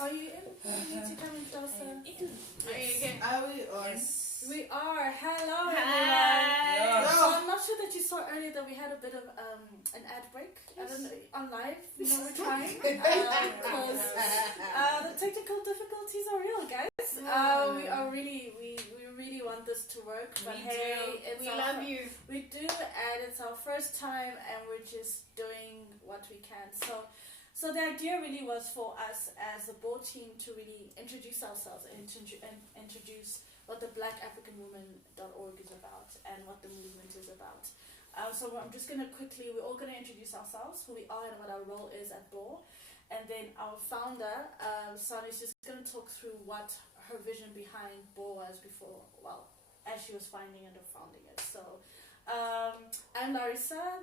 Are you in? You need to come in closer. Are you okay? Are we on? Yes. We are. Hello, Hi. everyone. So I'm not sure that you saw earlier that we had a bit of an ad break. I don't know, on live. You know, we're trying because the technical difficulties are real, guys. We really want this to work. But we love you. We do, and it's our first time, and we're just doing what we can. So the idea really was for us as a bAw team to really introduce ourselves and introduce what the blackafricanwoman.org is about and what the movement is about. So I'm just going to we're all going to introduce ourselves, who we are and what our role is at bAw. And then our founder, Sonny, is just going to talk through what her vision behind bAw was before, as she was finding and founding it. So I'm Larissa,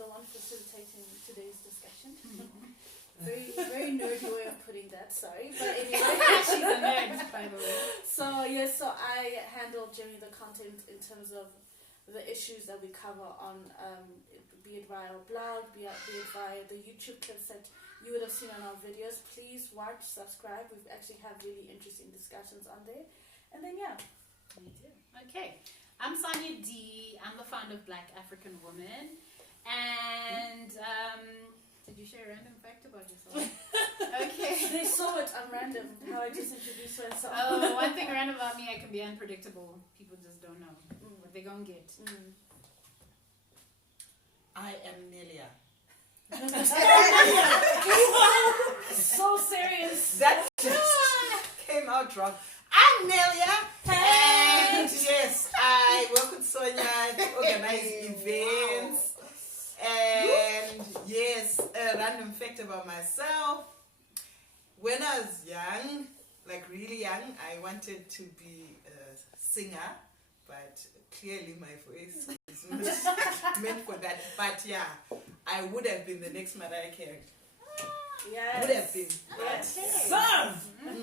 the one facilitating today's discussion. Very, very nerdy way of putting that, sorry. But anyway. She's a nerd, by the way. So I handle generally the content in terms of the issues that we cover on, be it via blog, be it via the YouTube clips that you would have seen on our videos. Please watch, subscribe. We actually have really interesting discussions on there. And then, We do. Okay. I'm Sonia D. I'm the founder of Black African Woman. And, did you share a random fact about yourself? Okay. they saw it on random, how I just introduced myself. Oh, one thing random about me, I can be unpredictable. People just don't know what they're going to get. I am Nelia. So serious. That just came out wrong. I'm Nelia. Hey. And yes, I work with Sonia to organize events. And yes, a random fact about myself. When I was young, like really young, I wanted to be a singer, but clearly my voice is not meant for that. But yeah, I would have been the next Mariah Carey. Yes. Would have been. Yes.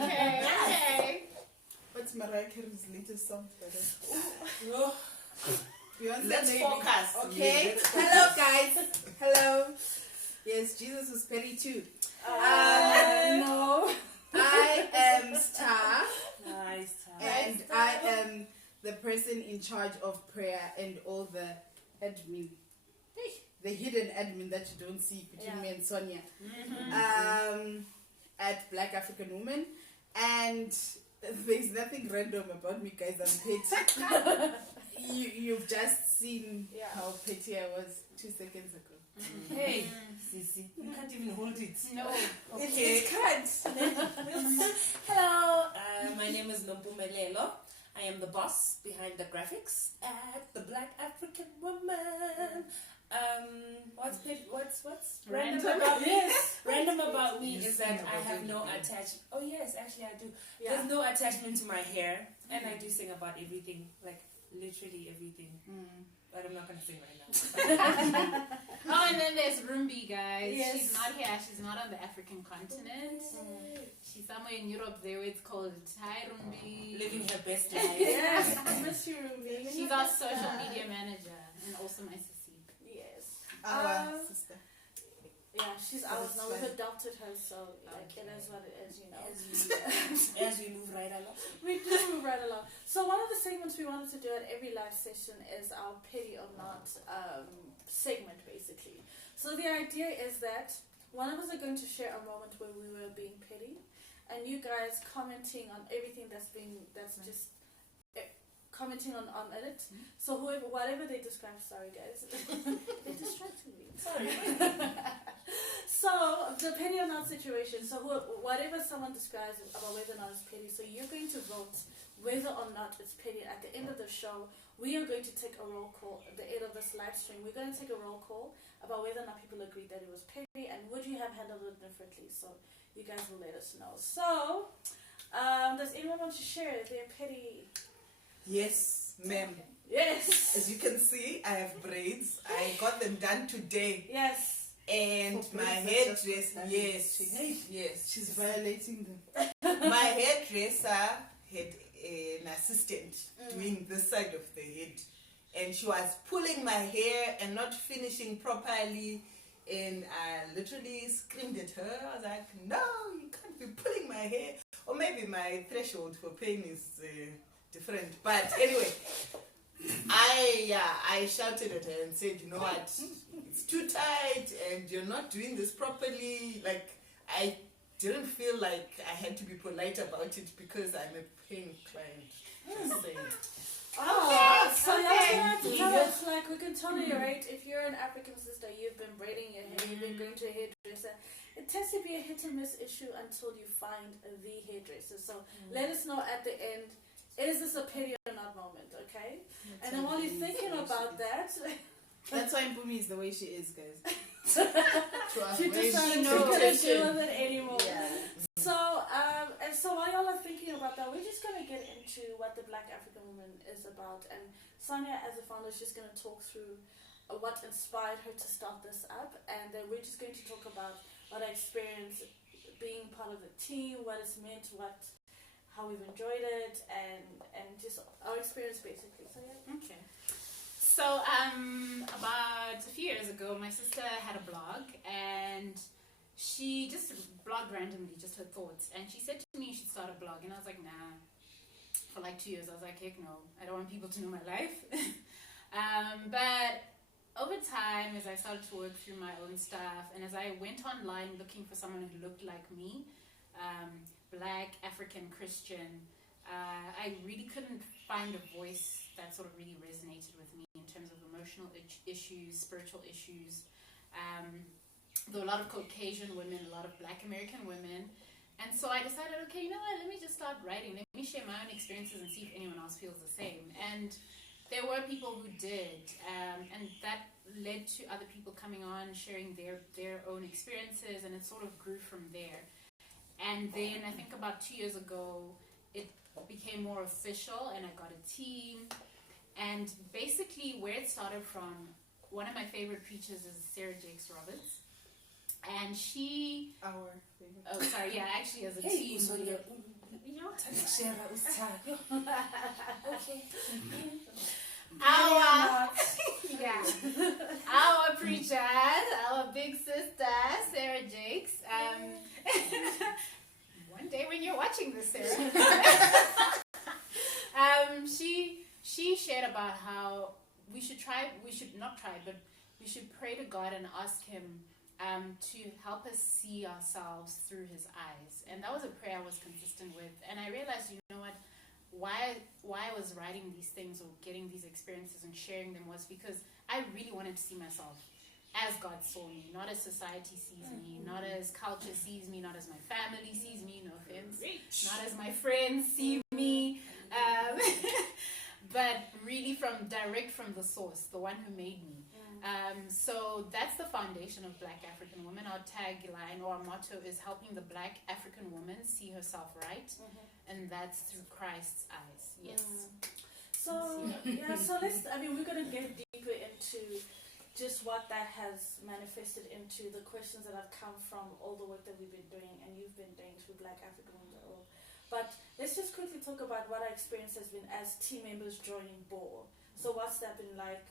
Okay. What's Mariah Carey's latest song? Let's focus. Okay. Yeah, let's Hello, guys. Hello. Yes, Jesus was petty too. No. I am Star, Nice. and I am the person in charge of prayer and all the admin, the hidden admin that you don't see between me and Sonia. At Black African Woman, and there's nothing random about me, guys. I'm petty. You've just seen how petty I was 2 seconds ago. Hey, Sisi, you can't even hold it. No. Okay. It can't. Hello, my name is Nompumelelo. I am the boss behind the graphics at the Black African Woman. What's random about me? Yes. Random about me is that I have no attachment. Oh yes, actually I do. Yeah. There's no attachment to my hair, and I do sing about everything, like literally everything. But I'm not gonna sing right now. Oh, and then there's Rumbi, guys. Yes. She's not here. She's not on the African continent. She's somewhere in Europe there where it's called Hi Rumbi. Living her best life. Yes. I miss you, Ruby. She's our social media manager and also my sissy. Yes. Our sister. Yeah, she's ours now. We've adopted her, so like it is what it is, you know. As we move right along. We do move right along. So one of the segments we wanted to do at every live session is our petty or not segment, basically. So the idea is that one of us are going to share a moment where we were being petty, and you guys commenting on everything that's just commenting on it. So whatever they describe, sorry guys, they distracted me. Sorry. So the petty or not situation. So whatever someone describes about whether or not it's petty. So you're going to vote whether or not it's petty. At the end of the show, we are going to take a roll call. At the end of this live stream, we're going to take a roll call about whether or not people agreed that it was petty and would you have handled it differently. So you guys will let us know. So does anyone want to share their petty? Yes, ma'am. Okay. Yes. As you can see, I have braids. I got them done today. Yes. And For my braids, hairdresser, yes. She's violating them. My hairdresser had an assistant doing this side of the head. And she was pulling my hair and not finishing properly. And I literally screamed at her. I was like, no, you can't be pulling my hair. Or maybe my threshold for pain is different. But anyway, I shouted at her and said, you know what, it's too tight and you're not doing this properly. Like, I didn't feel like I had to be polite about it because I'm a paying client. Just saying. So you tell us, like, we can totally rate if you're an African sister, you've been braiding your hair, you've been going to a hairdresser. It tends to be a hit and miss issue until you find the hairdresser. So let us know at the end, is this a pity or not moment, okay? And then while you're thinking about that, that's why Mpumi is the way she is, guys. she decided she couldn't deal with it anymore. Yeah. So while y'all are thinking about that, we're just going to get into what the Black African woman is about. And Sonia, as a founder, is just going to talk through what inspired her to start this up. And then we're just going to talk about what I experienced being part of the team, what it's meant, how we've enjoyed it, and just our experience basically. So yeah. Okay. So about a few years ago, my sister had a blog, and she just blogged randomly, just her thoughts. And she said to me you should start a blog, and I was like, nah. For like 2 years, I was like, heck no, I don't want people to know my life. But over time, as I started to work through my own stuff, and as I went online looking for someone who looked like me, Black, African, Christian, I really couldn't find a voice that sort of really resonated with me in terms of emotional issues, spiritual issues. There were a lot of Caucasian women, a lot of Black American women. And so I decided, okay, you know what, let me just start writing. Let me share my own experiences and see if anyone else feels the same. And there were people who did, and that led to other people coming on, sharing their own experiences, and it sort of grew from there. And then I think about 2 years ago, it became more official, and I got a team. And basically where it started from, one of my favorite preachers is Sarah Jakes Roberts. And she... Our favorite. Oh, sorry, yeah, actually as a team. You know what? Okay. Our preacher, our big sister, Sarah Jakes. One day when you're watching this, Sarah, she shared about how we should pray to God and ask Him to help us see ourselves through His eyes. And that was a prayer I was consistent with. And I realized, you know what, why I was writing these things or getting these experiences and sharing them was because I really wanted to see myself as God saw me, not as society sees me, not as culture sees me, not as my family sees me, no offense, not as my friends see me, but really direct from the source, the one who made me. So that's the foundation of Black African Women. Our tagline or our motto is helping the Black African woman see herself right, and that's through Christ's eyes. Yes. So we're going to get deeper into just what that has manifested into the questions that have come from all the work that we've been doing and you've been doing through Black African Women. But let's just quickly talk about what our experience has been as team members joining bAw. So what's that been like?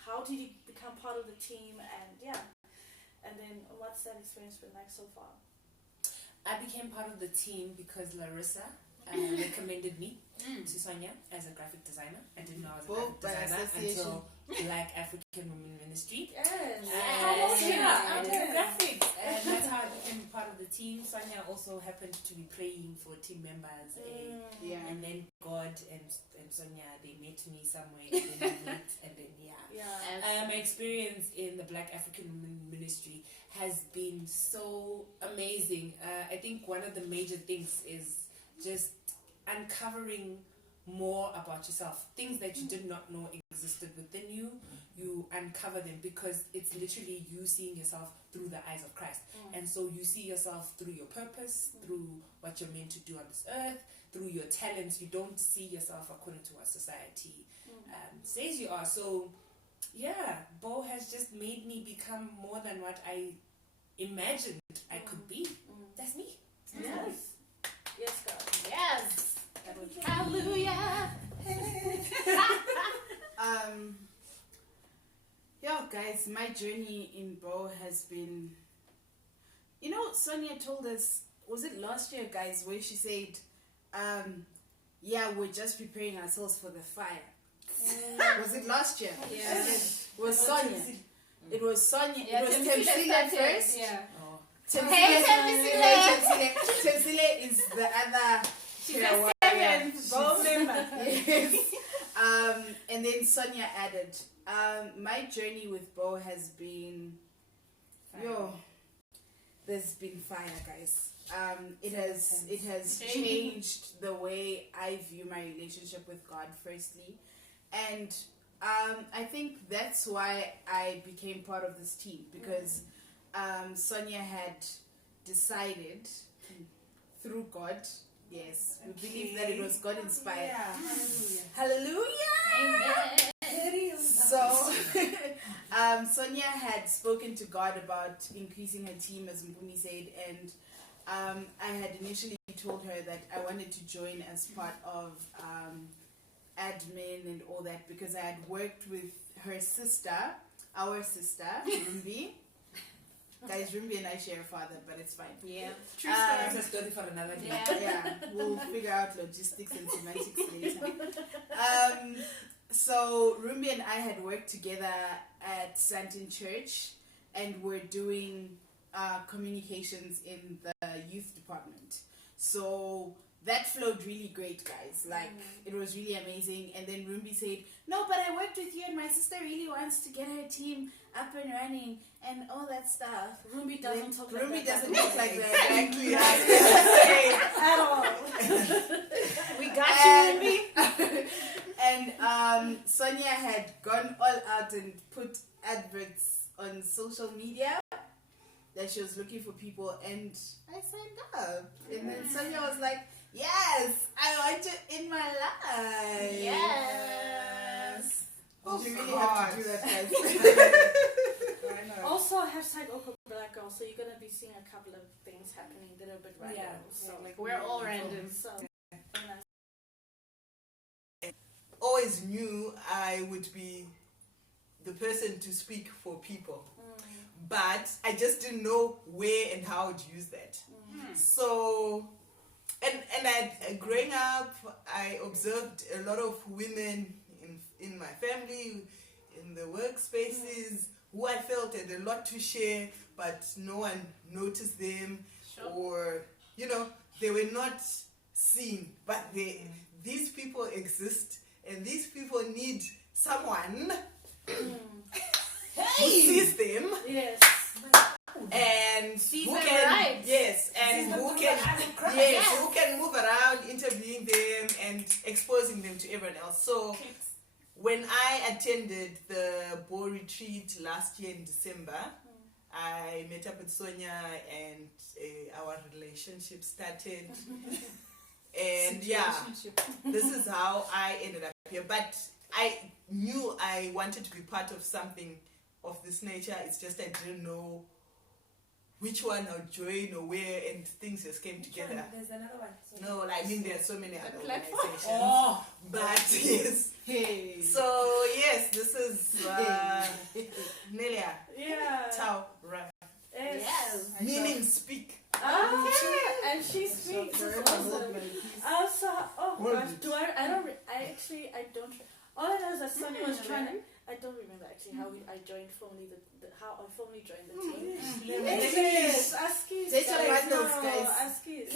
How did you become part of the team? And then what's that experience been like so far? I became part of the team because Larissa recommended me to Sonia as a graphic designer. I didn't know I was a graphic designer until Black African Women Ministry. Yes. I did graphics, and that's how I became part of the team. Sonia also happened to be praying for team members, and then God and Sonia, they met me somewhere, and then we met, and then my experience in the Black African Women Ministry has been so amazing. I think one of the major things is just uncovering more about yourself, things that you did not know existed within you. You uncover them because it's literally you seeing yourself through the eyes of Christ. And so you see yourself through your purpose, through what you're meant to do on this earth, through your talents. You don't see yourself according to what society says you are. So bAw has just made me become more than what I imagined I could be. That's me. Yes. Yes, God. Yes. Hallelujah. guys, my journey in bAw has been... You know, Sonia told us, was it last year, guys, where she said, yeah, we're just preparing ourselves for the fire. Was it last year? Yeah. It was Sonia. It was Sonia. Yeah, it was Temsile at first. Yeah. Temsile. Hey, Temsile is the other. She's a seventh bAw member. Yes. And then Sonia added. My journey with bAw has been, there's been fire, guys. It has changed the way I view my relationship with God, firstly, and I think that's why I became part of this team, because Sonia had decided through God. Yes, we believe that it was God inspired. Yeah. Hallelujah. So, Sonia had spoken to God about increasing her team, as Mpumi said, and I had initially told her that I wanted to join as part of admin and all that, because I had worked with her sister, our sister, Rumbi. Guys, Rumbi and I share a father, but it's fine. Yeah. True story. That's a story for another day. Yeah, we'll figure out logistics and semantics later. So Rumbi and I had worked together at Santon Church, and we're doing communications in the youth department. So that flowed really great, guys. Like, it was really amazing. And then Rumbi said, no, but I worked with you and my sister really wants to get her team up and running and all that stuff. Rumbi doesn't talk like Rumbi that. doesn't talk like that. Exactly. At all. We got you, Rumbi. And Sonia had gone all out and put adverts on social media that she was looking for people, and I signed up. And then Sonia was like, yes, I want you in my life. Yes. Oh, you really have to do that, guys. Also, hashtag Oko Black Girl, so you're going to be seeing a couple of things happening that are a bit random. So, Like, we're all random. So, Always knew I would be the person to speak for people, but I just didn't know where and how to use that. So, and I growing up, I observed a lot of women in my family, in the workspaces, who I felt had a lot to share, but no one noticed them, or they were not seen. But these people exist, and these people need someone who sees them. yes. And Sees who them can right. yes, and who can move around, interviewing them and exposing them to everyone else. So when I attended the bAw retreat last year in December, I met up with Sonia, and our relationship started. And this is how I ended up here. But I knew I wanted to be part of something of this nature. It's just I didn't know which one I would join or where, and things just came together. There's another one. No, I mean there are so many other platform. organizations. But yes. Hey. So yes, this is Nelia. Yeah. Tau Ra. Yes. Meaning speak. Okay. And she speaks. It's awesome. Also, oh gosh, I don't. All I know is that Sonia was trying to. I don't remember actually how I joined formally how I formally joined the team. Yes, Askies. Take your bundles, guys. Askies.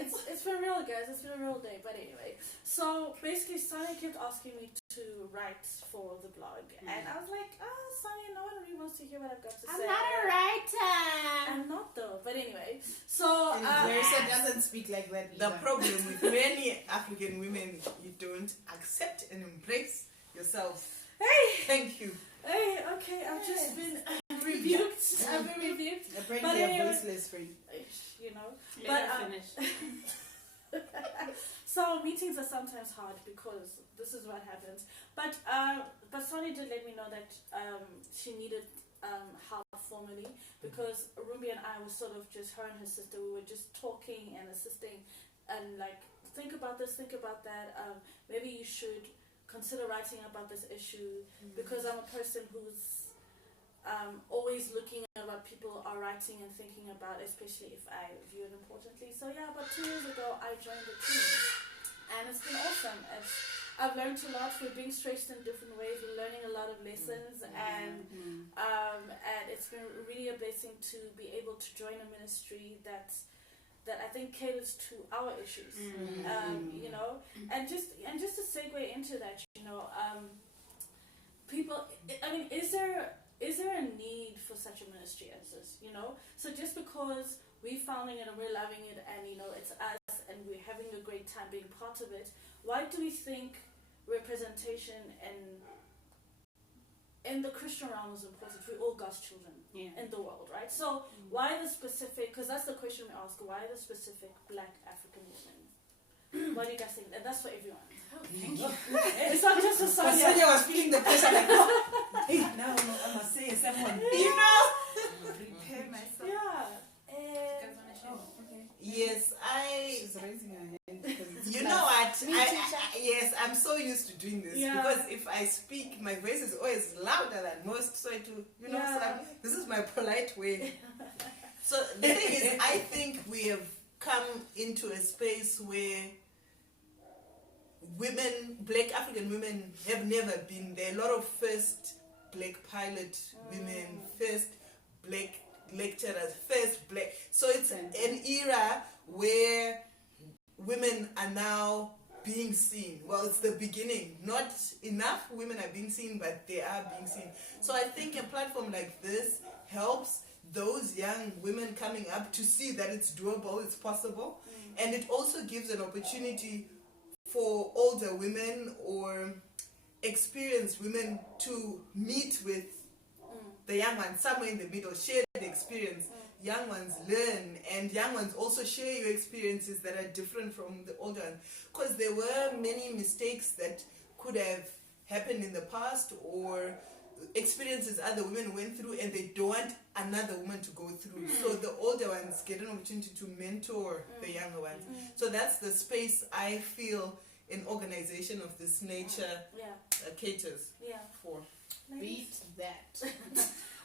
It's It's been real, guys. It's been a real day. But anyway, so basically, Sonia kept asking me to write for the blog, and I was like, Sonia, no one really wants to hear what I've got to say. I'm not a writer. I'm not though. But anyway, so Larissa doesn't speak like that The either. problem with many African women, you don't accept and embrace yourself. Hey. Thank you. Hey, okay, I've just been rebuked. I've been rebuked. Apparently But a anyway- voiceless friend. You know. Let her finish. So meetings are sometimes hard because this is what happens. But Sonia did let me know that she needed help formally, because Ruby and I were sort of just, her and her sister, we were just talking and assisting and like, think about this, think about that. Maybe you should consider writing about this issue, because I'm a person who's always looking at what people are writing and thinking about, especially if I view it importantly. So yeah, about 2 years ago I joined the team, and it's been awesome. I've learned a lot. We're being stretched in different ways. We're learning a lot of lessons, and it's been really a blessing to be able to join a ministry that I think caters to our issues. You know, and just to segue into that, you know, people. I mean, is there a need for such a ministry as this? You know, so just because we're founding it and we're loving it, and you know, it's us, and we're having a great time being part of it, why do we think representation in the Christian realm is important? We're all God's children in the world, right? So why the specific, because that's the question we ask, why the specific Black African women? What do you guys think? And that's for everyone. Oh, thank you. It's not just a Sonia. Sonia was feeling the pressure like, oh, Hey, now I must say someone. you know. Prepare myself. Yeah. Yes, She's raising her hand because it's you class. know what? Yes, I'm so used to doing this because if I speak, my voice is always louder than most. So this is my polite way. So the thing is, I think we have come into a space where women, Black African women, have never been there. A lot of first Black pilot women, first Black lecturers, first Black. So it's an era where women are now being seen. Well, it's the beginning. Not enough women are being seen, but they are being seen. So I think a platform like this helps those young women coming up to see that it's doable, it's possible. And it also gives an opportunity for older women or experienced women to meet with the young ones somewhere in the middle, share the experience. Young ones learn, and young ones also share your experiences that are different from the older ones. Because there were many mistakes that could have happened in the past, or experiences other women went through, and they don't want another woman to go through. So the older ones get an opportunity to mentor the younger ones. So that's the space I feel an organization of this nature caters for. Beat that.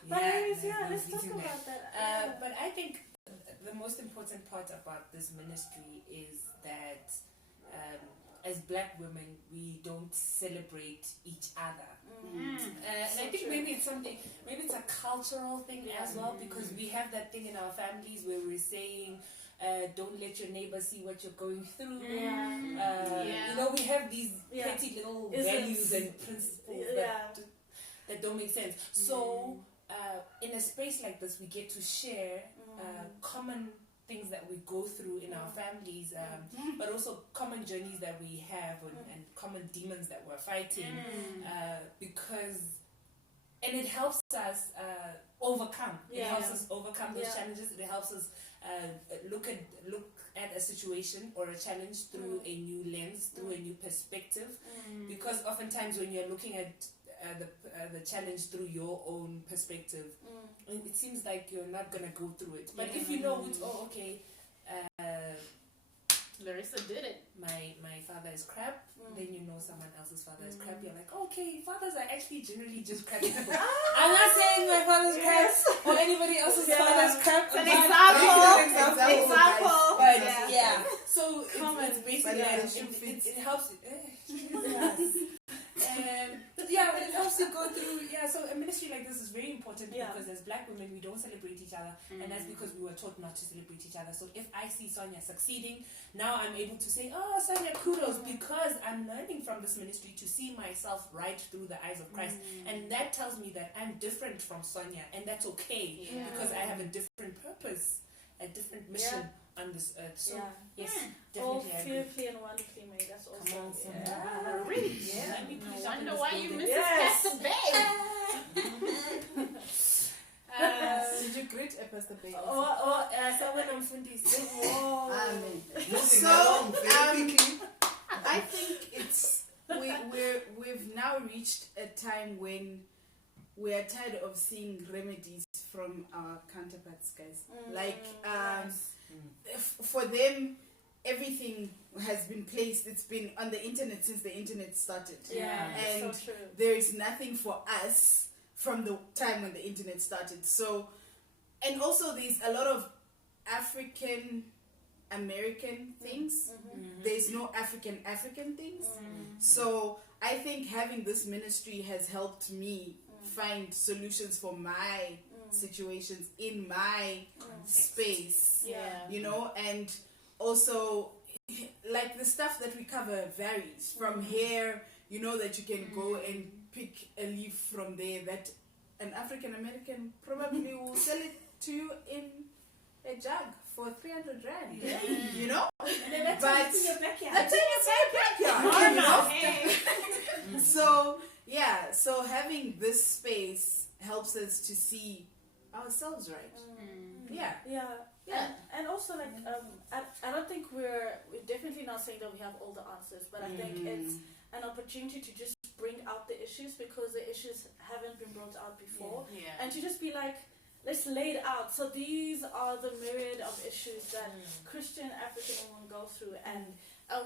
But anyways, let's talk about that. But I think the most important part about this ministry is that as Black women, we don't celebrate each other. And I think maybe it's a cultural thing as well, because we have that thing in our families where we're saying, don't let your neighbor see what you're going through. You know, we have these petty little values and principles that don't make sense. So in a space like this, we get to share common things that we go through in our families, but also common journeys that we have, and common demons that we're fighting, and it helps us overcome. It helps us overcome those challenges. It helps us look at a situation or a challenge through a new lens, through a new perspective, because oftentimes when you're looking at the challenge through your own perspective, it seems like you're not gonna go through it. But if you know it's Larissa did it. My father is crap, then you know someone else's father is crap. You're like, okay, fathers are actually generally just crap people. I'm not saying my father's crap or anybody else's father's crap. An example. Example. So it's basically it helps. It helps you go through. So a ministry like this is very important because as Black women, we don't celebrate each other, and that's because we were taught not to celebrate each other. So if I see Sonia succeeding, now I'm able to say, oh, Sonia, kudos, because I'm learning from this ministry to see myself right through the eyes of Christ. And that tells me that I'm different from Sonia, and that's okay because I have a different purpose, a different mission on this earth. So yes, all definitely. fearfully and wonderfully made. That's awesome. Let me No wonder wonder why this you building. Mrs. Pastor Bay. Did you greet Pastor Bay? Someone on Fundis. Amen. Moving along very quickly. I think we've now reached a time when we are tired of seeing remedies from our counterparts, guys. For them, everything has been placed. It's been on the internet since the internet started. Yeah, And so true. there is nothing for us from the time when the internet started. So, and also there's a lot of African American things. There's no African things. So I think having this ministry has helped me find solutions for my situations in my space. You know, and also like the stuff that we cover varies from hair, you know, that you can go and pick a leaf from there that an African American probably will sell it to you in a jug for 300 rand. You know? And then that's But in your backyard. that's in your backyard. You know? So yeah, so having this space helps us to see ourselves right. Yeah. And also like I don't think we're definitely not saying that we have all the answers, but I think it's an opportunity to just bring out the issues because the issues haven't been brought out before, and to just be like, let's lay it out. So these are the myriad of issues that Christian African women go through, and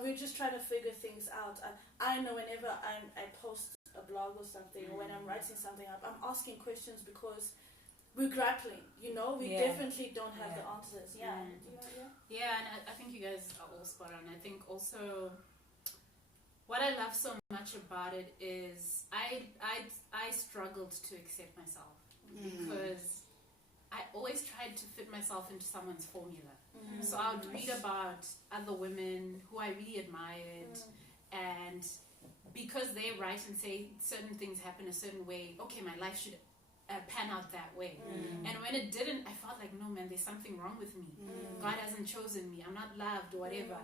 we're just trying to figure things out. I know whenever I post a blog or something, or when I'm writing something up, I'm asking questions because we're grappling, you know, we definitely don't have the answers. Yeah, and I think you guys are all spot on. I think also what I love so much about it is I struggled to accept myself because I always tried to fit myself into someone's formula. So I would read about other women who I really admired, and because they write and say certain things happen a certain way, okay, my life should pan out that way. And when it didn't, I felt like, no man, there's something wrong with me. God hasn't chosen me, I'm not loved or whatever.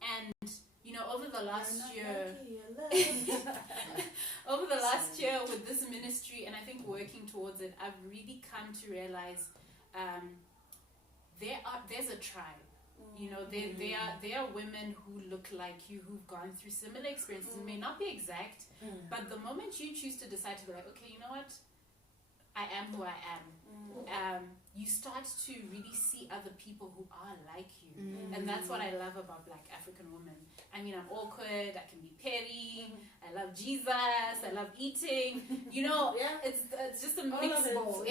And you know, over the last year with this ministry, and I think working towards it, I've really come to realize there's a tribe. You know, there are women who look like you, who've gone through similar experiences. It may not be exact, but the moment you choose to decide to be like, okay, you know what, I am who I am, you start to really see other people who are like you. And that's what I love about Black African women. I mean, I'm awkward, I can be petty, I love Jesus, I love eating, you know, it's just a mixed bowl.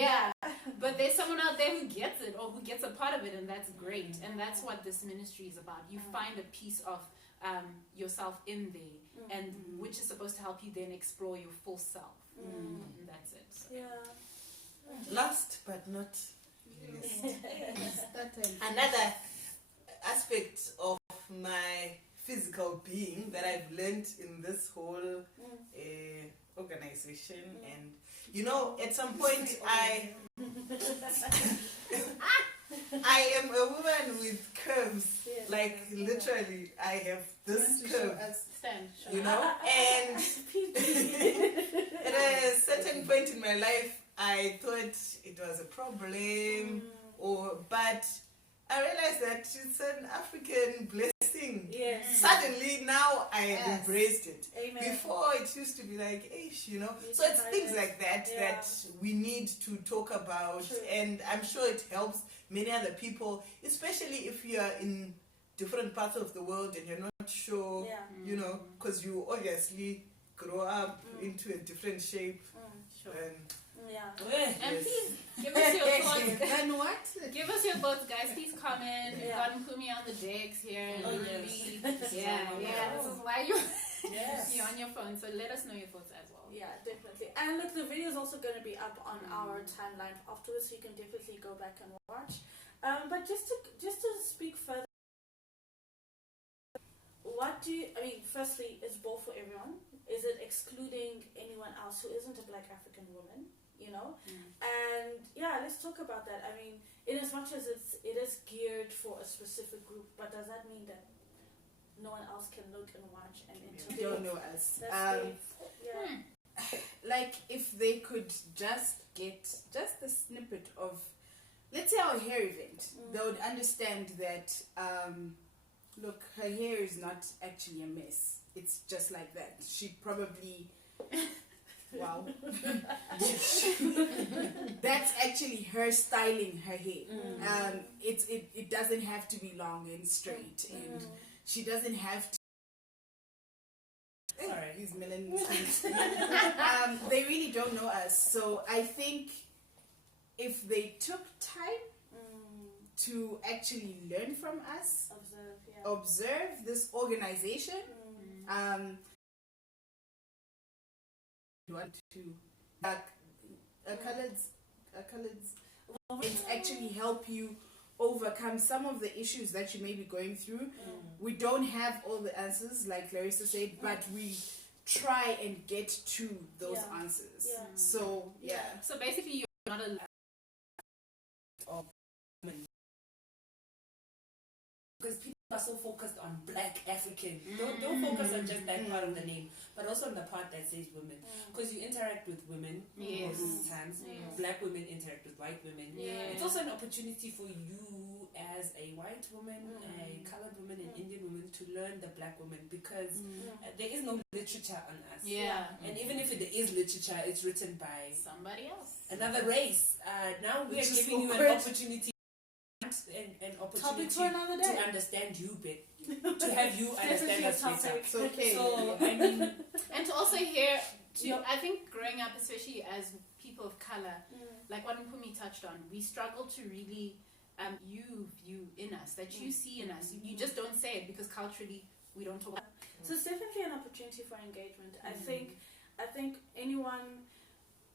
But there's someone out there who gets it, or who gets a part of it, and that's great. And that's what this ministry is about. You find a piece of yourself in there, and which is supposed to help you then explore your full self. And that's it. Last but not least, another aspect of my physical being that I've learned in this whole organization, and you know, at some point I am a woman with curves. Like literally, I have this curve. You know, and at a certain point in my life, I thought it was a problem, but I realized that it's an African blessing. Suddenly now I have embraced it. Before it used to be like, you know. So it's things like that that we need to talk about, and I'm sure it helps many other people, especially if you are in different parts of the world and you're not sure, you know, because you obviously grow up into a different shape. And please give us your thoughts. Then what? Give us your thoughts, guys. Please comment. We've gotten Kumi on the decks here. This is why you're on your phone. So let us know your thoughts as well. Yeah, definitely. And look, the video is also going to be up on our timeline afterwards, so you can definitely go back and watch. But just to speak further, firstly, is bAw for everyone? Is it excluding anyone else who isn't a Black African woman? You know, and let's talk about that. I mean, in as much as it is geared for a specific group, but does that mean that no one else can look and watch and interact? Don't know us. That's like if they could just get just a snippet of, let's say, our hair event, they would understand that. Look, her hair is not actually a mess. It's just like that. She probably Wow. That's actually her styling her hair. It doesn't have to be long and straight, and she doesn't have to. Sorry. These millennials. They really don't know us, so I think if they took time to actually learn from us, observe this organization, want to it's actually help you overcome some of the issues that you may be going through. We don't have all the answers, like Larissa said, but we try and get to those answers. So So basically, you're not a of women. Because people are so focused on Black African. Don't focus on just that part of the name, but also on the part that says women. Because you interact with women most times. Black women interact with white women. It's also an opportunity for you as a white woman, a colored woman, an Indian woman to learn the Black woman, because there is no literature on us. And even if there is literature, it's written by somebody else, another race. Now we are giving you an opportunity. An opportunity to understand you better, to have you understand us better. So I mean, and to also hear, I think growing up, especially as people of color, like what Mpumi touched on, we struggle to really you view in us, that you see in us. You just don't say it because culturally we don't talk about it. So it's definitely an opportunity for engagement. I think anyone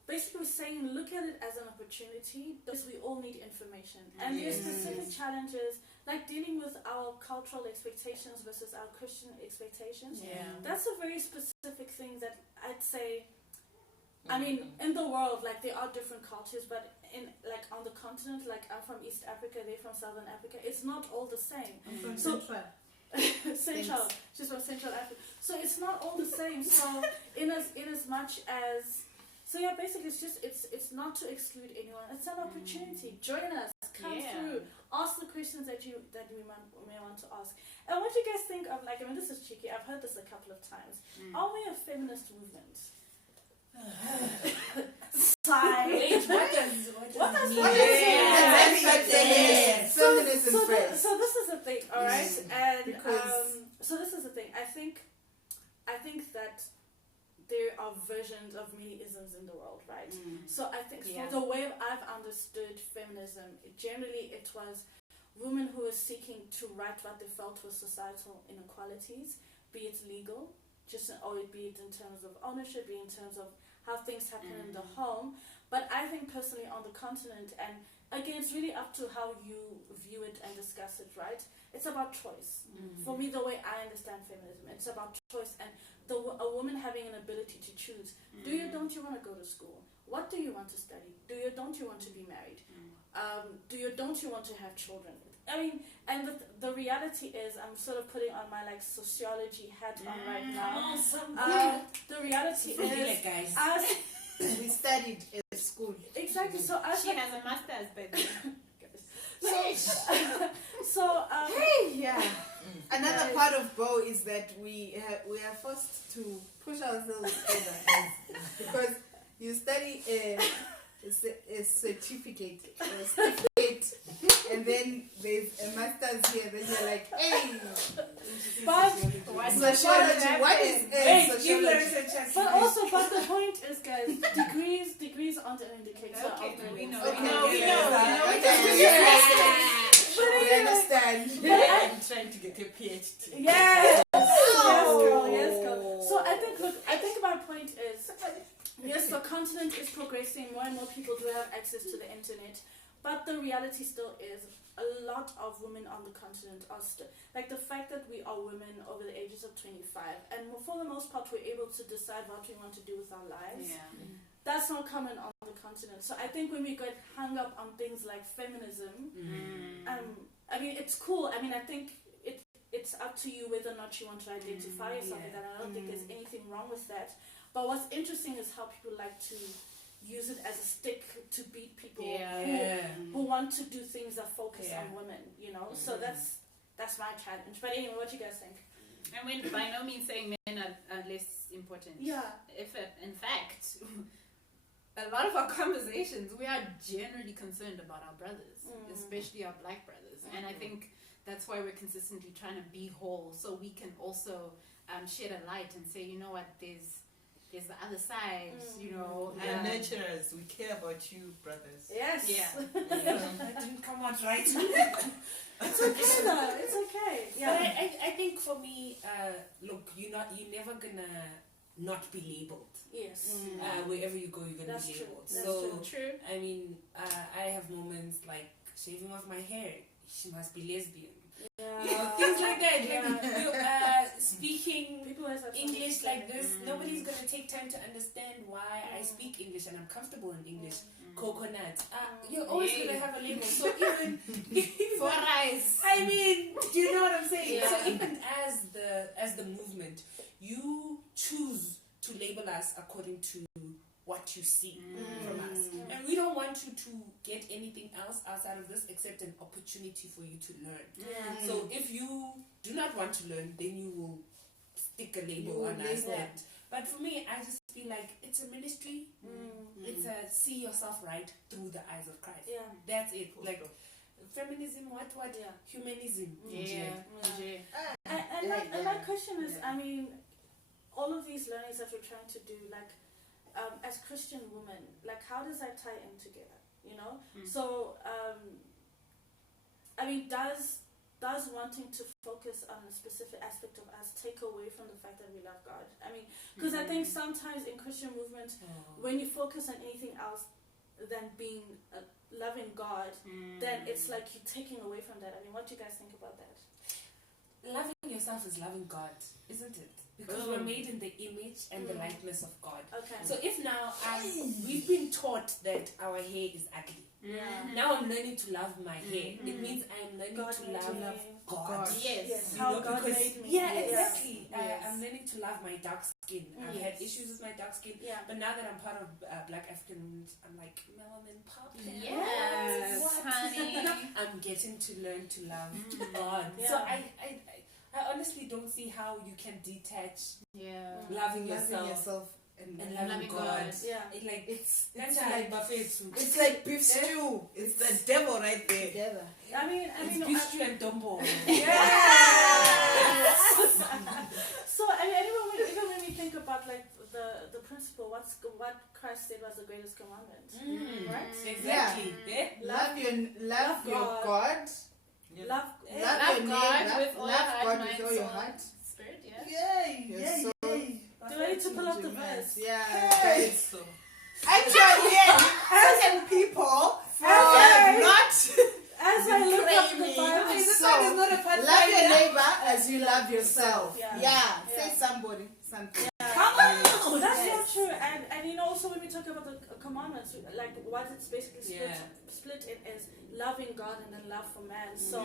basically saying look at it as an opportunity, because we all need information, and there's specific challenges like dealing with our cultural expectations versus our Christian expectations. That's a very specific thing that I'd say, I mean, in the world, like there are different cultures, but in like on the continent, like I'm from East Africa, they're from Southern Africa, it's not all the same. I'm from Central. She's from Central Africa, so it's not all the same. So in as much as, so yeah, basically it's not to exclude anyone. It's an opportunity. Join us, come through, ask the questions that we may want to ask. And what do you guys think of, like, I mean, this is cheeky, I've heard this a couple of times. Are we a feminist movement? Sigh. wait, what does feminism first. So this is the thing, all right, and so this is the thing. I think that there are versions of many isms in the world, right? So I think for the way I've understood feminism, generally it was women who were seeking to right what they felt was societal inequalities, be it legal, or be it in terms of ownership, be it in terms of how things happen in the home. But I think personally on the continent, and again, it's really up to how you view it and discuss it, right? It's about choice. For me, the way I understand feminism, it's about choice and a woman having an ability to choose. Don't you want to go to school? What do you want to study? Don't you want to be married? Don't you want to have children? I mean, and the reality is, I'm sort of putting on my like sociology hat on right now. The reality is, guys. We studied at school. Exactly. So she has a master's, baby. Another part of bAw is that we are forced to push ourselves further because you study a certificate and then there's a master's here, then you're like, hey, but sociology, what is sociology? But the point is, guys, degrees aren't an indicator. We know. We understand. I'm trying to get a PhD. Yes, girl. So I think my point is, yes, the continent is progressing. More and more people do have access to the internet, but the reality still is a lot of women on the continent are still, like the fact that we are women over the ages of 25, and for the most part we're able to decide what we want to do with our lives. That's not common on the continent. So I think when we get hung up on things like feminism, I mean, it's cool. I mean, I think it's up to you whether or not you want to identify yourself with that. I don't think there's anything wrong with that. But what's interesting is how people like to use it as a stick to beat people who want to do things that focus on women, you know. So that's my challenge. But anyway, what do you guys think? And we're by no means saying men are less important. Yeah. In fact, a lot of our conversations, we are generally concerned about our brothers, especially our black brothers. And I think that's why we're consistently trying to be whole, so we can also shed a light and say, you know what, there's the other side, you know. We are nurturers. We care about you, brothers. Yes. Yeah. That didn't come out right. It's okay though. It's okay. Yeah. But I think for me, look, you're never gonna not be labeled. Yes. Wherever you go, you're gonna That's be true. labeled. That's So True. I mean, I have moments like shaving off my hair. She must be lesbian. Yeah. You know, things like that. Yeah. Like, speaking People always have English something like to say. this, nobody's gonna take time to understand why I speak English and I'm comfortable in English. Coconut. You're always gonna have a label. So even For rice. I mean, do you know what I'm saying? Yeah. So even as the movement, you choose to label us according to what you see from us. And we don't want you to get anything else outside of this except an opportunity for you to learn. Yeah. So if you do not want to learn, then you will stick a label on us. label. But for me, I just feel like it's a ministry. It's a see yourself right through the eyes of Christ. Yeah. That's it. Like feminism, what? Yeah. Humanism. And my question is, I mean, all of these learnings that we're trying to do, like, as Christian women, like, how does that tie in together? You know? So, I mean, does wanting to focus on a specific aspect of us take away from the fact that we love God? I mean, because I think sometimes in Christian movement, when you focus on anything else than being loving God, then it's like you're taking away from that. I mean, what do you guys think about that? Loving yourself is loving God, isn't it? Because we're made in the image and the likeness of God. Okay. So if now we've been taught that our hair is ugly. Now I'm learning to love my hair. It means I'm learning God to made love me. God. Yes. You How know, God because, made me. yeah, Yes. exactly. Yes. I'm learning to love my dark skin. I've had issues with my dark skin. Yeah. But now that I'm part of Black Africans, I'm like, melanin pop. Yes, What? honey. I'm getting to learn to love God. Yeah. So I honestly don't see how you can detach loving yourself and loving God. Yeah. That's like buffet soup. It's like beef stew. It's the devil right there. Together. I mean, It's beef stew and dombo. So I mean, even when we think about like the principle, what Christ said was the greatest commandment, right? Exactly. Yeah. Love your God. Love Love your God neighbor. with all your Love heart, God mind, with all your soul, heart. spirit, yeah. Yay! Your Yay! soul. Yay! Do I need to pull up the verse? Yeah. Guys, so actually, certain people have not. As I look up the Claiming. Bible, So, one is not a part love your time, neighbor as you love yourself. Yeah. Say somebody something. Come on! that's so true. And you know, also when we talk about the commandments, like what it's basically split in is loving God and then love for man. So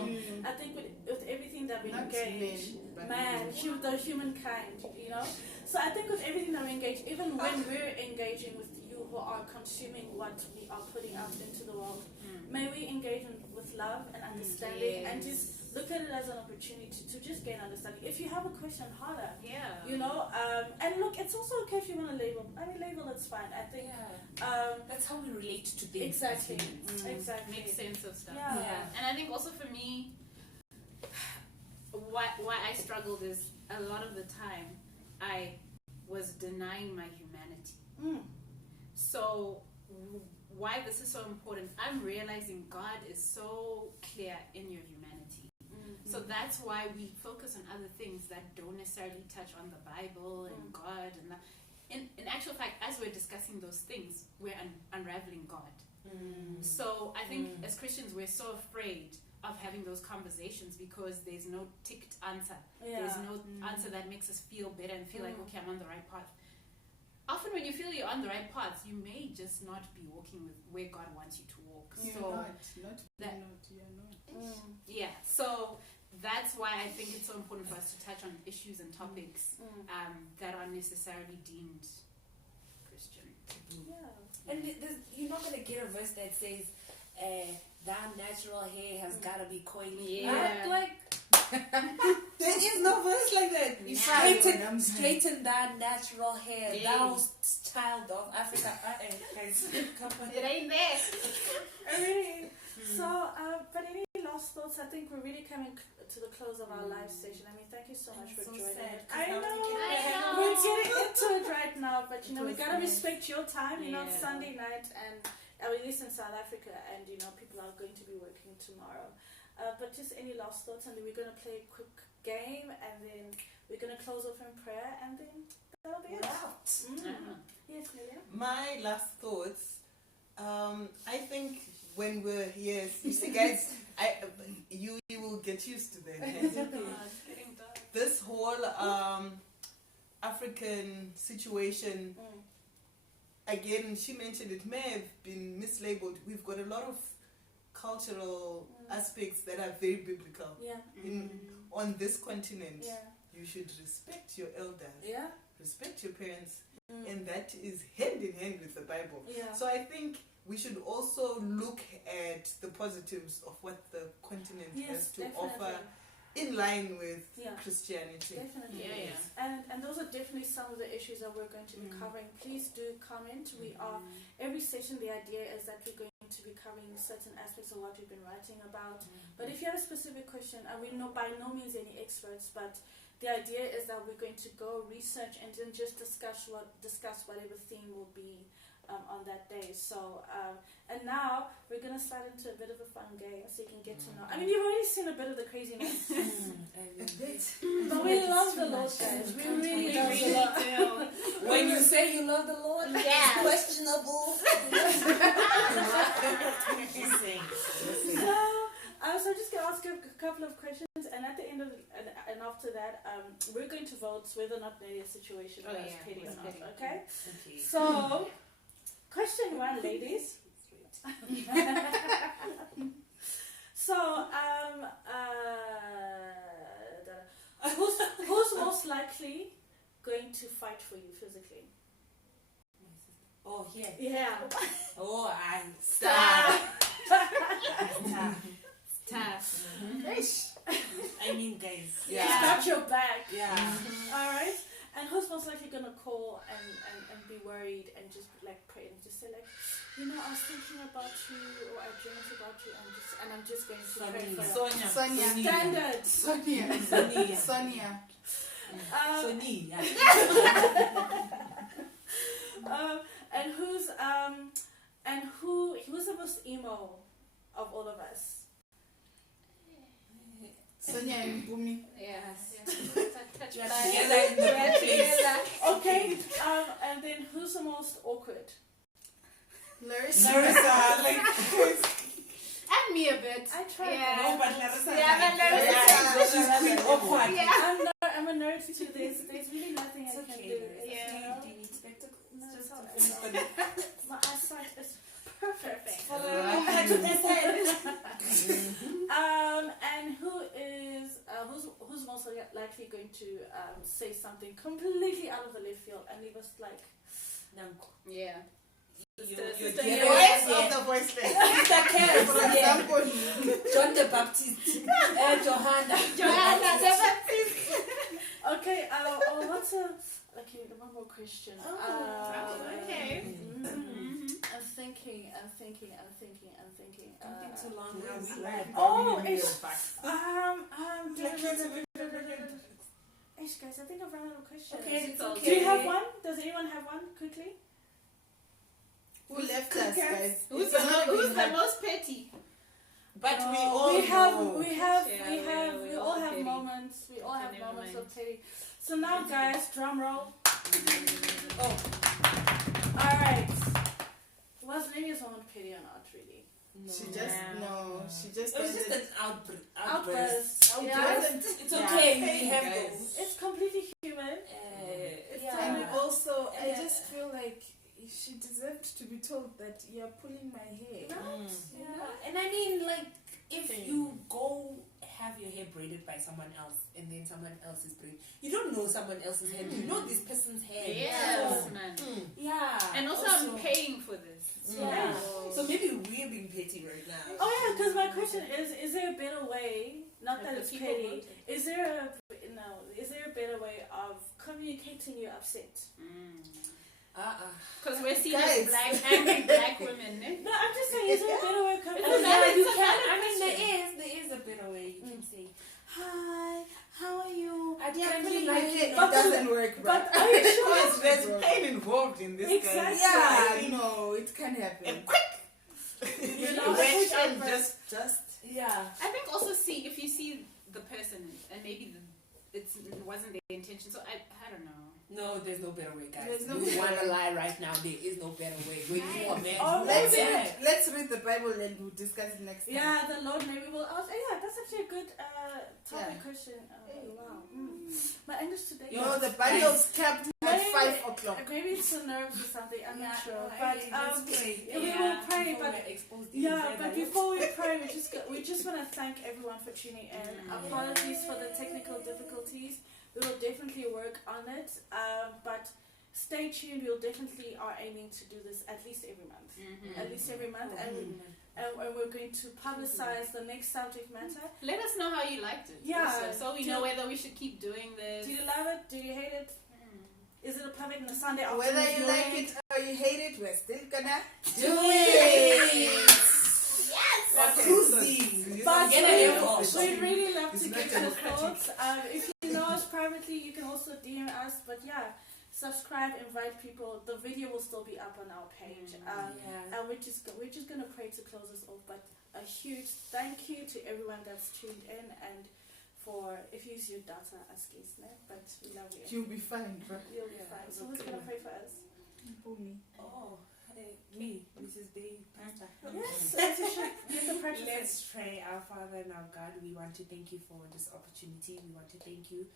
I think with everything that we Not engage, men, but the humankind, you know. So I think with everything that we engage, even when we're engaging with you who are consuming what we are putting out into the world, may we engage with love and understanding and just look at it as an opportunity to just gain understanding. If you have a question, holler. Yeah. You know, and look, it's also okay if you want to label. I mean, label, it's fine. I think. That's how we relate to things. Exactly. as humans. Exactly. Make sense of stuff. Yeah. And I think also for me, why I struggled is a lot of the time I was denying my humanity. So why this is so important, I'm realizing God is so clear in your humanity. So that's why we focus on other things that don't necessarily touch on the Bible and God. And in actual fact, as we're discussing those things, we're unraveling God. So I think as Christians, we're so afraid of having those conversations because there's no ticked answer. There's no answer that makes us feel better and feel like, okay, I'm on the right path. Often when you feel you're on the right path, you may just not be walking with where God wants you to walk. Yeah, so that's why I think it's so important for us to touch on issues and topics that are necessarily deemed Christian. And you're not going to get a verse that says, that natural hair has got to be coily. Yeah. Like, There is no voice like that. You Yeah. straighten that natural hair. Yeah. Thou child of Africa. Guys, come on. It ain't there. Really. So, but any last thoughts? I think we're really coming to the close of our live session. I mean, thank you so much I'm for so joining. sad, 'cause I now know. we I know. We're getting into it right now, but you know, we It was gotta nice. respect your time. You know, it's Yeah. Sunday night, and at least in South Africa, and you know, people are going to be working tomorrow. But just any last thoughts, and then we're gonna play a quick game, and then we're gonna close off in prayer, and then that'll be it. Yes, Lilia. My last thoughts. I think when we're here, you see, guys, you will get used to that. This whole African situation. Again, she mentioned it may have been mislabeled. We've got a lot of cultural aspects that are very biblical. Yeah. On this continent, Yeah. you should respect your elders, Yeah. respect your parents, and that is hand in hand with the Bible. Yeah. So I think we should also look at the positives of what the continent has to offer in line with Christianity. Definitely. Yeah. And those are definitely some of the issues that we're going to be covering. Please do comment. We are every session. The idea is that we're going to be covering certain aspects of what we've been writing about. But if you have a specific question, and we know by no means any experts, but the idea is that we're going to go research and then just discuss whatever theme will be on that day. So and now we're gonna start into a bit of a fun game, so you can get to know. I mean, you've already seen a bit of the craziness, but we love the Lord, guys. We really love the Lord. When you say you love the Lord, it's questionable. So I'm just gonna ask you a couple of questions, and at the end of and after that, we're going to vote whether or not Nadia's situation was petty or not. Okay? So, question 1, ladies. So, who's most likely going to fight for you physically? Oh, yeah. Yeah. Oh, I Tough. I mean, guys. He's got your back. Yeah. All right. And who's most likely gonna call and be worried and just like pray and just say like, you know, I was thinking about you, or I dreamt about you, and I'm just going to pray for you. Sonia. Standard. Sonia. Sonia. And who's the most emo of all of us? Sonia and Bumi. Yes. Okay. And then who's the most awkward? Larissa. And me a bit. I tried. Yeah. No, but Larissa. Yeah, but She's quick awkward. Yeah. I'm a nerd too. There's really nothing It's I can okay. do. Yeah. Do you need spectacles? No, it's Just all to right. My eyesight is perfect. And who's most likely going to say something completely out of the left field and leave us like, Yeah. You're The the voice of the voiceless. Mr. Cares, For example, John the Baptist, Johanna the Baptist. okay, what's one more question. Okay. I'm thinking. Don't think too long now. Yes. We live. Oh, We it's guys, I think I've run out of questions. Okay, it's Do okay. you have one? Does anyone have one? Quickly. who left us, guys? Who's the most petty? But No, we all we have know. we all have petty. moments. We all have Okay, never moments mind. of petty. So now, guys, drum roll. Oh, All right. Was Lydia's moment petty or not? Really? She just it was just ended. an outburst. Outburst. It Yeah. wasn't. It's okay. We have guys. those. It's completely human. And Yeah. also, I Yeah. just feel like she deserved to be told that you're pulling my hair. Yeah. And I mean, like, if Same. you go have your hair braided by someone else and then someone else is braiding, you don't know someone else's hair. You know this person's hair. Yes, So, man. yeah. And also, I'm paying for this. Yeah. So maybe we're being petty right now. Oh yeah, because my question is there a better way not that the it's people petty. voted. Is there a better way of communicating your upset? Because we're seen Guys. as angry black women, eh? No, I'm just saying, is there a better way of It's a communicating? valid- you it's a can. valid I mean, question. there is a better way. You can say, Hi, how are you? I Yeah, can't pretty like much it. it But- doesn't work, bro. But are you sure? Because there's pain involved in this Exactly. guys. Yeah, So, no, it can happen. and quick. You know, Went I wish and I- just Yeah. I think also if you see the person and maybe it wasn't their intention. So I don't know. No, there's no better way, guys. There's no You better want to way. lie right now? There is no better way. When you are man, Oh, you Let's are man. let's read the Bible and we'll discuss it next time. Yeah, the Lord maybe will. Yeah, that's actually a good topic Yeah. question. Wow. My English today. No, the Bible's kept at Maybe- 5 o'clock. Maybe it's the nerves or something. I'm not sure. no, But let's pray. we will pray. Before But we expose the yeah, event, but I before we pray, we just want to thank everyone for tuning in. Apologies for the technical difficulties. We will definitely work on it. But stay tuned. We'll definitely are aiming to do this at least every month. At least every month, and we're going to publicize the next subject matter. Let us know how you liked it. Yeah. Also, so we know whether we should keep doing this. Do you love it? Do you hate it? Is it a perfect Sunday afternoon? Whether you viewing? like it or you hate it, we're still gonna Do it. We're Okay, cruising. But Get we- it involved. we'd really love It's to not get your democratic. thoughts. If you know us privately, you can also DM us. But yeah, subscribe, invite people. The video will still be up on our page. Yeah. And we're just gonna pray to close us off. But a huge thank you to everyone that's tuned in and for if you use your data as guest, but we love you. You'll be fine, bro. You'll be fine. So who's gonna pray for us? Oh, me, Mrs. B, Pastor. Yes, as you should. Give the precious. Let's pray. Our Father and our God, we want to thank you for this opportunity. We want to thank you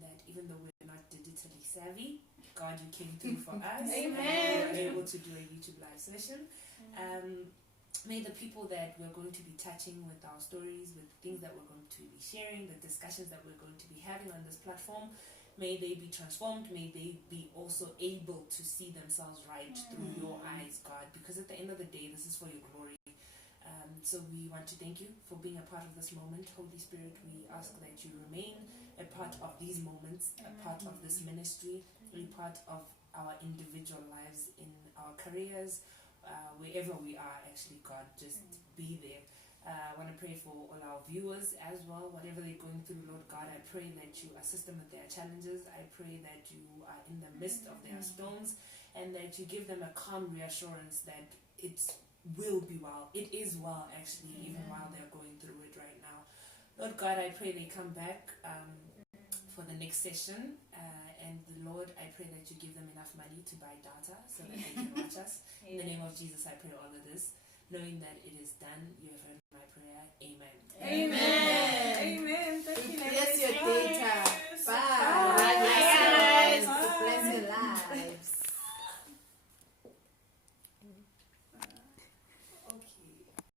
that even though we're not digitally savvy, God, you came through for us. Amen. We were able to do a YouTube live session. May the people that we're going to be touching with our stories, with things that we're going to be sharing, the discussions that we're going to be having on this platform, may they be transformed. May they be also able to see themselves right through your eyes, God, because at the end of the day, this is for your glory. So we want to thank you for being a part of this moment. Holy Spirit, we ask that you remain a part of these moments, a part of this ministry, a part of our individual lives, in our careers, wherever we are, actually, God, just be there. I want to pray for all our viewers as well, whatever they're going through, Lord God. I pray that you assist them with their challenges. I pray that you are in the midst of their storms and that you give them a calm reassurance that it will be well. It is well, actually, even while they're going through it right now. Lord God, I pray they come back for the next session. And Lord, I pray that you give them enough money to buy data so that they can watch us. In the name of Jesus, I pray all of this, knowing that it is done. You have heard my prayer. Amen. Amen. Amen. Thank you, Bless ladies. your data.